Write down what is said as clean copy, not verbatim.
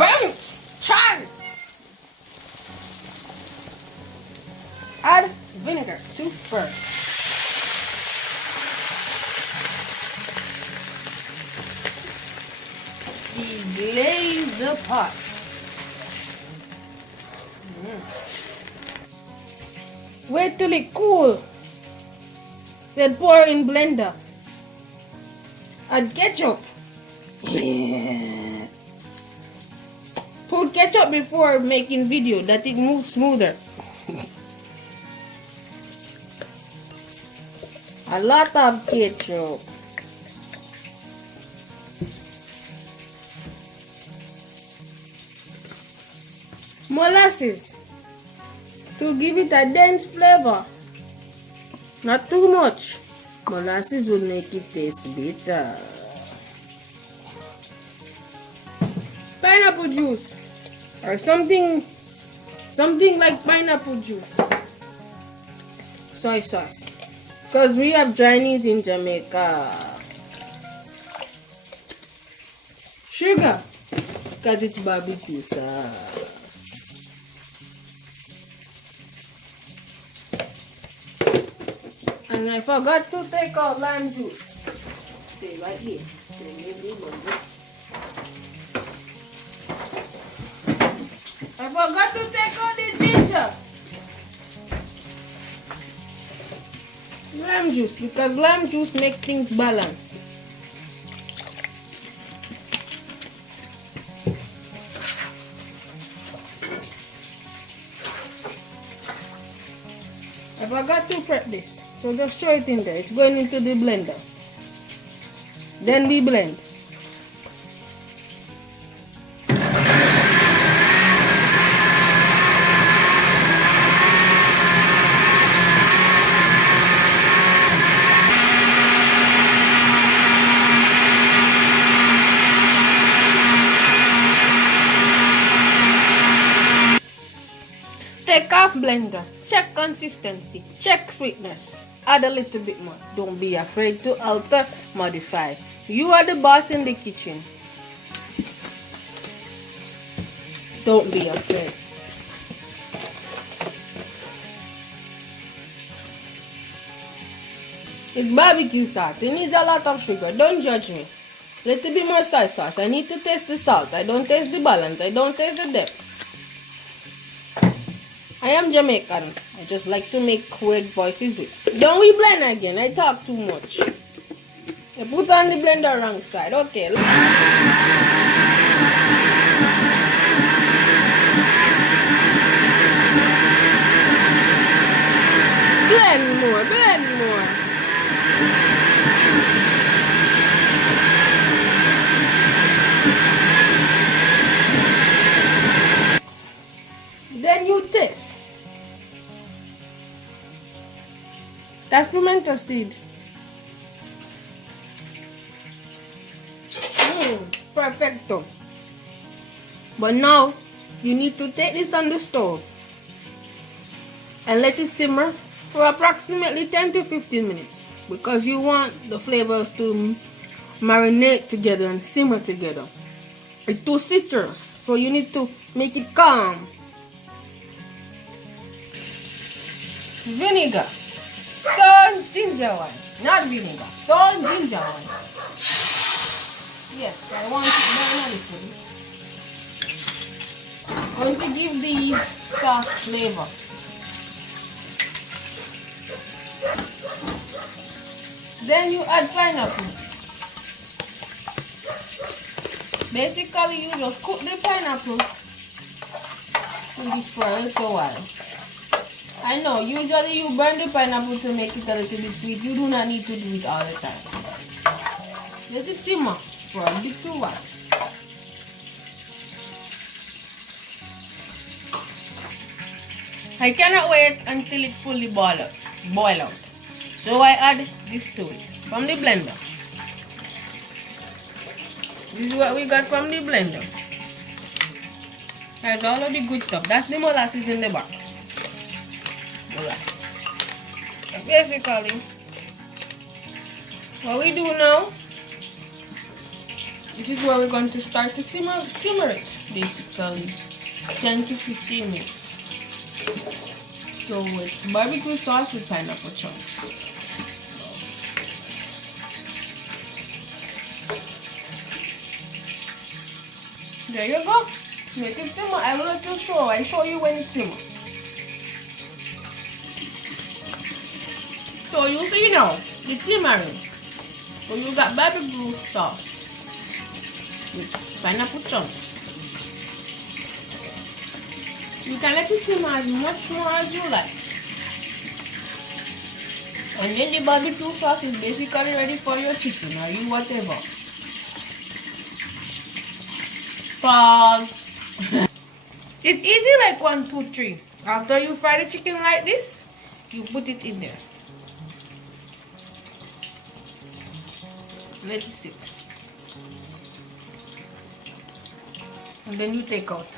burnt. Charred. Add vinegar to first. Deglaze the pot. Wait till it cool. Then pour in blender. Add ketchup. Yeah. Put ketchup before making video that it moves smoother. A lot of ketchup. Molasses to give it a dense flavor. Not too much. Molasses will make it taste better. Pineapple juice or something like pineapple juice. Soy sauce, because we have Chinese in Jamaica. Sugar, because it's barbecue sauce. And I forgot to take out lime juice. Stay right here. I forgot to take out the ginger. Lime juice, because lime juice makes things balance. I forgot to prep this, so just throw it in there. It's going into the blender. Then we blend. Take off blender, check consistency, check sweetness, add a little bit more. Don't be afraid to alter, modify. You are the boss in the kitchen. Don't be afraid. It's barbecue sauce. It needs a lot of sugar. Don't judge me. Little bit more soy sauce. I need to taste the salt. I don't taste the balance. I don't taste the depth. I am Jamaican. I just like to make weird voices with. Don't we blend again? I talk too much. I put on the blender wrong side. Okay. Blend more. Blend more. Then you taste. That's pimento seed. Perfecto. But now you need to take this on the stove and let it simmer for approximately 10 to 15 minutes, because you want the flavors to marinate together and simmer together. It's too citrus, so you need to make it calm. Vinegar. Stone ginger one. Not vinegar. Stone ginger one. Yes, I want it down a little. I want to give the sauce flavor. Then you add pineapple. Basically, you just cook the pineapple in this for a little while. I know, usually you burn the pineapple to make it a little bit sweet. You do not need to do it all the time. Let it simmer for a little while. I cannot wait until it fully boil out. So I add this to it from the blender. This is what we got from the blender. That's all of the good stuff. That's the molasses in the back. Molasses. Basically, what we do now This is where we're going to start to simmer it, basically 10 to 15 minutes. So it's barbecue sauce with pineapple chunks. There you go. Let it simmer. I will let you show. I show you when it's simmer. So you see now, it's simmering. So you got barbecue sauce with pineapple chunks. You can let it simmer as much more as you like. And then the barbecue sauce is basically ready for your chicken or you whatever. Pause. It's easy like 1, 2, 3. After you fry the chicken like this, you put it in there. Let it sit. And then you take out.